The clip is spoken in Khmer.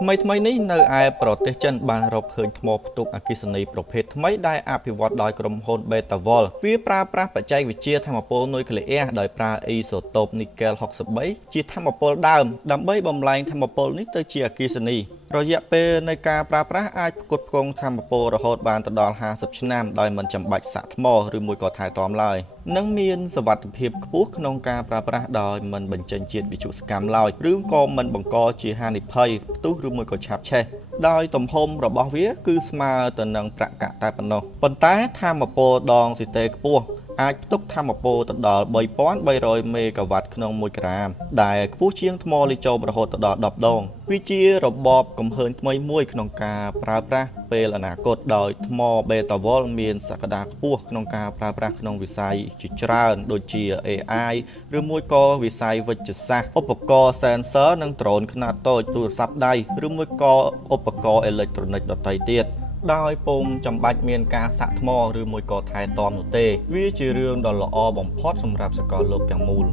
ថ្មីនេះនៅឯប្រទេសចិនបានរកឃើញថ្មផ្ទុកអគ្គិសនីប្រភេទថ្មីដែលអភិវឌ្ឍដោយក្រុមហ៊ុន Betavol វាប្រើប្រាស់បច្ចេកវិទ្យាថាមពលនុយក្លេអ៊ែរដោយប្រើអ៊ីសូតូបនីកែល63ជាថាមពលដើមដើម្បីបំលែងថាមពលនេះទៅជាអគ្គិសនីរយៈពេលនៃការប្រើប្រាស់អាចផ្គត់ផ្គង់ថាមពលរហូតបានទៅដល់50ឆ្នាំដោយមិនចាំបាច់សាកថ្មឬមួយក៏ថែទាំឡើយនិងមានសុវត្ថិភាពខ្ពស់ក្នុងការប្រើប្រាស់ដោយមិនបញ្ចេញជាតិវិទ្យុសកម្មឡើយឬក៏មិនបង្កជាហានិភ័យផ្ទុះឬមួយក៏ឆាបឆេះដោយទំហំរបស់វាគឺស្មើទៅនឹងប្រាក់កាក់តែប៉ុណ្ណោះប៉ុន្តែថាមពលដងស៊ីតេខ្ពស់អាចផ្ទុកថាមពលទៅដល់3300មេហ្គាវ៉ាត់ក្នុង1ក្រាមដែលខ្ពស់ជាងថ្មលីចូមរហូតដល់10ដងវាជារបបកំហើញថ្មីមួយក្នុងការប្រើប្រាស់ពេលអនាគតដោយថ្ម Betavol មានសក្តានុពលក្នុងការប្រើប្រាស់ក្នុងវិស័យជាច្រើនដូចជា AI ឬមួយក៏វិស័យវិទ្យាសាស្ត្រឧបករណ៍ sensor និងដ្រូនខ្នាតតូចទូរស័ព្ទដៃឬមួយក៏ឧបករណ៍អេឡិចត្រូនិកដទៃទៀតដោយពុំចាំបាច់មានការសាក់ថ្មឬមួយក៏ថែទាំនោះទេវាជារឿងដ៏ល្អបំផុតសម្រាប់សកលលោកទាំងមូល